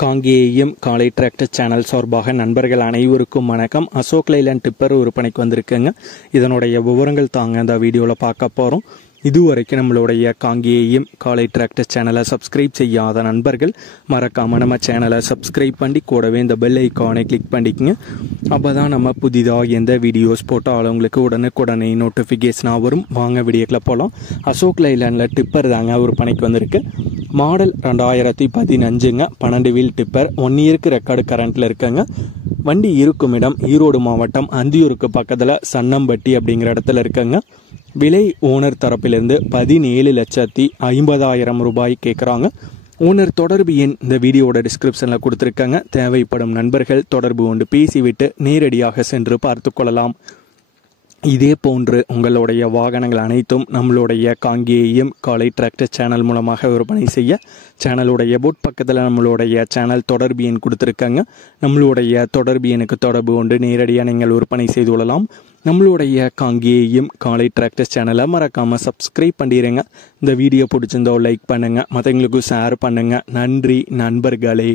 காங்கேயம் காலை tractor channel சார்பாக நண்பர்கள் அனைவருக்கும் வணக்கம். அசோக் லைலாண்ட் டிப்பர் விற்பனைக்கு வந்திருக்குங்க. இதனுடைய விவரங்கள் தாங்க இந்த வீடியோவில் பார்க்க போகிறோம். இதுவரைக்கும் நம்மளுடைய காங்கேயம் காலை டிராக்டர் சேனலை சப்ஸ்கிரைப் செய்யாத நண்பர்கள் மறக்காமல் நம்ம சேனலை சப்ஸ்கிரைப் பண்ணி கூடவே இந்த பெல் ஐக்கானை கிளிக் பண்ணிக்கங்க. அப்போ தான் நம்ம புதிதாக எந்த வீடியோஸ் போட்டாலும் உங்களுக்கு உடனுக்குடனே நோட்டிஃபிகேஷனாக வரும். வாங்க வீடியோக்குள்ள போகலாம். அசோக் லைலாண்டில் டிப்பர் தாங்க விற்பனைக்கு வந்திருக்கு. மாடல் 2015ங்க. 12 வீல் டிப்பர், 1 இயருக்கு ரெக்கார்டு கரண்ட்டில் இருக்குங்க. வண்டி இருக்கும் இடம் ஈரோடு மாவட்டம் அந்தியூருக்கு பக்கத்தில் சன்னம்பட்டி அப்படிங்கிற இடத்துல இருக்குங்க. விலை ஓனர் தரப்பிலிருந்து 17,50,000 ரூபாய் கேட்குறாங்க. ஓனர் தொடர்பு எண் இந்த வீடியோட டிஸ்கிரிப்ஷனில் கொடுத்துருக்காங்க. தேவைப்படும் நண்பர்கள் தொடர்பு கொண்டு பேசிவிட்டு நேரடியாக சென்று பார்த்து கொள்ளலாம். இதே போன்று உங்களுடைய வாகனங்கள் அனைத்தும் நம்மளுடைய காங்கேயம் காலை டிராக்டர் சேனல் மூலமாக விற்பனை செய்ய சேனலுடைய போட் பக்கத்தில் நம்மளுடைய சேனல் தொடர்பு எண் கொடுத்துருக்காங்க. நம்மளுடைய தொடர்பு எண்ணுக்கு தொடர்பு கொண்டு நேரடியாக நீங்கள் விற்பனை செய்து கொள்ளலாம். நம்மளுடைய காங்கேயம் காலை டிராக்டர் சேனலை மறக்காமல் சப்ஸ்கிரைப் பண்ணிடுங்க. இந்த வீடியோ பிடிச்சிருந்தோ லைக் பண்ணுங்கள், மற்றவங்களுக்கும் ஷேர் பண்ணுங்கள். நன்றி நண்பர்களே.